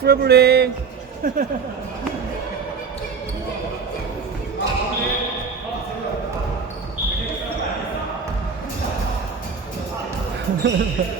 트래블링.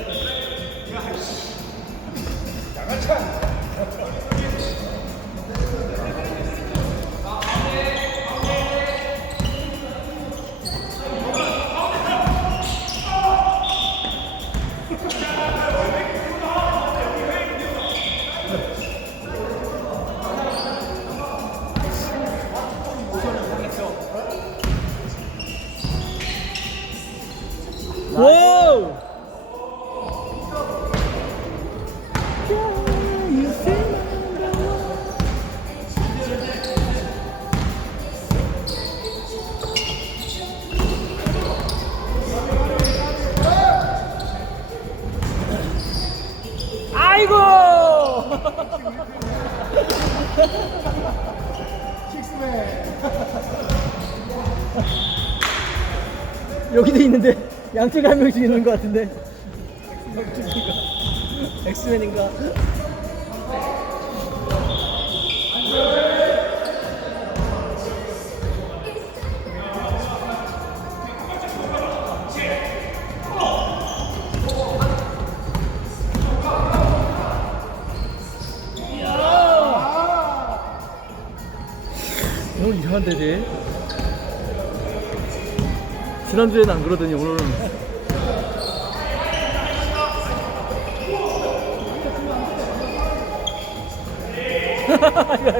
여기도 있는데 양쪽에 한 명씩 있는 것 같은데 엑스맨인가? 오늘 이상한데 쟤 지난주에는 안 그러더니 오늘은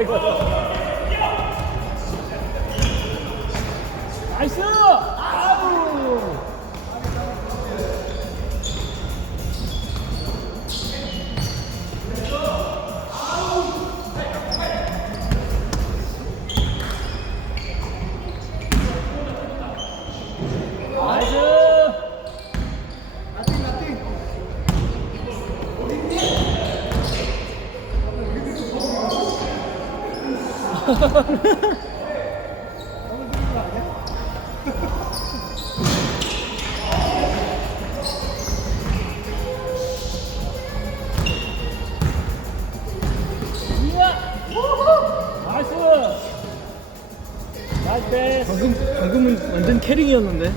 이거 이거 나이스! 아 나이스! 나이스! 방금, 방금은 완전 캐링이었는데?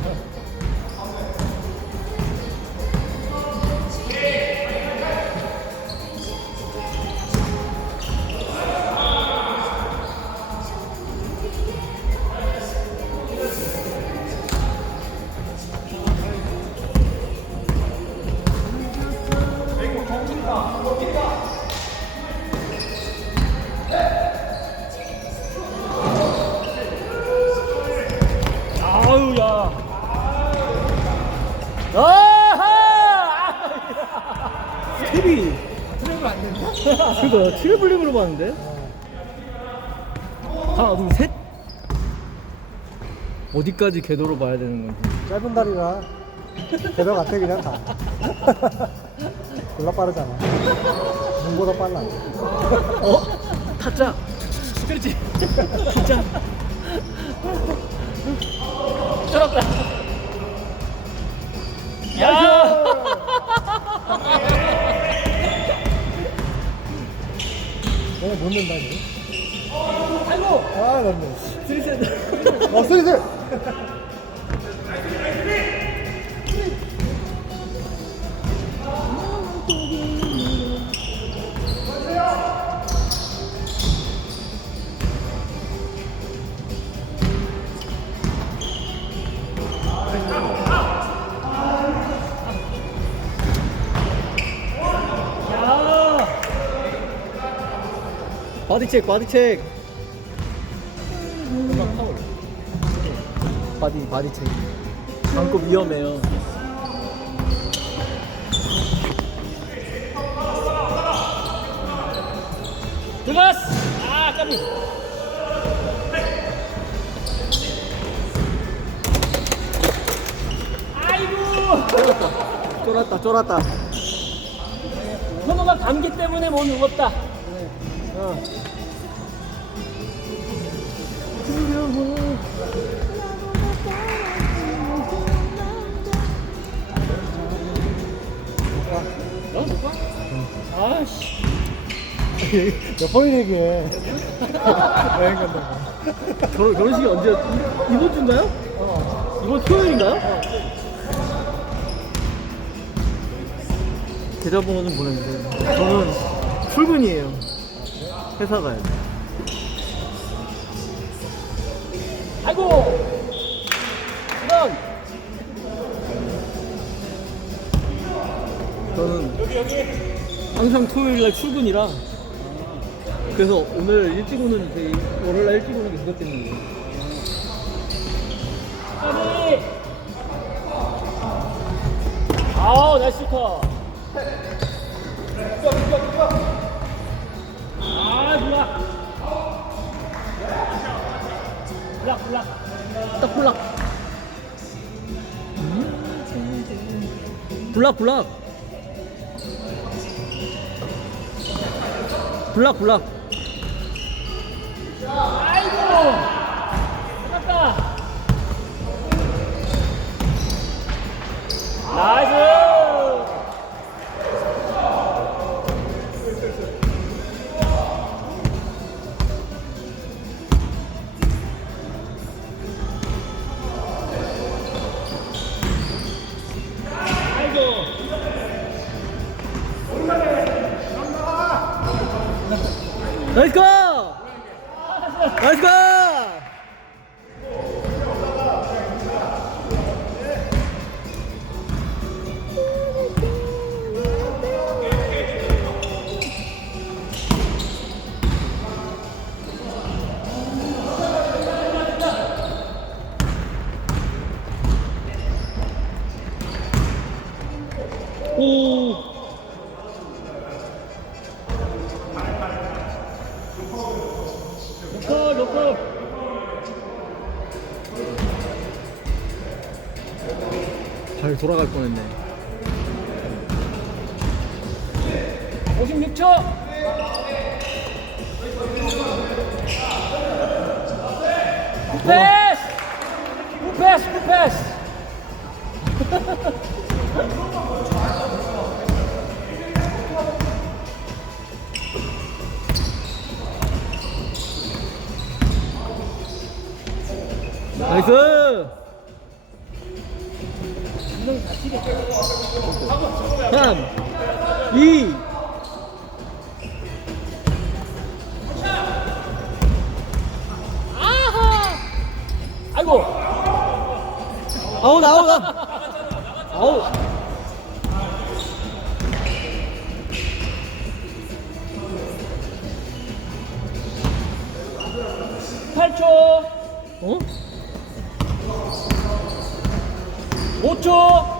스텝이. 트래블 안 된다? 그거 트래블링으로 봤는데? 하나 둘셋. 어디까지 궤도로 봐야 되는 건지. 짧은 다리라. 개도 같아 그냥 다. 졸라 빠르잖아. 눈보다 빨라. 어? 타짜. 그렇지. 진짜. 쩔었다 야 너무 못 낸다 이거. 아이고. 아 넣네. 스리셋. 어 쓰리셋 바디 체크 바디 체크 바디 바디 체크 방금 위험해요. 들어갔어! 아 까비 아이고! 쫄았다 쫄았다. 현호가 감기 때문에 못 누웠다. 어. 아씨 몇 얘기해. 여행 간다고. 결혼, 결혼식이 언제, 이- 이번 주인가요? 어. 이번 토요일인가요? 계좌번호는 보냈는데 저는 출근이에요 회사 가야 돼 아이고! 이런 저는 항상 토요일 날 출근이라 그래서 오늘 일찍 오는 게 월요일 날 일찍 오는 게 그것 때문이에요. 까비! 아우 나이스 딱 블락. 블락, 블락. 블락, 블락. 아이고! 끝났다. 나이 나이스 고! 나이스 고! 로컬 로컬 잘 돌아갈 뻔했네. 56초! 굿패스! 굿패스! 굿패스 나이스! 3, 2, 아하! 아이고! 아우, 나우, 나! 아우! 팔초 어? 5초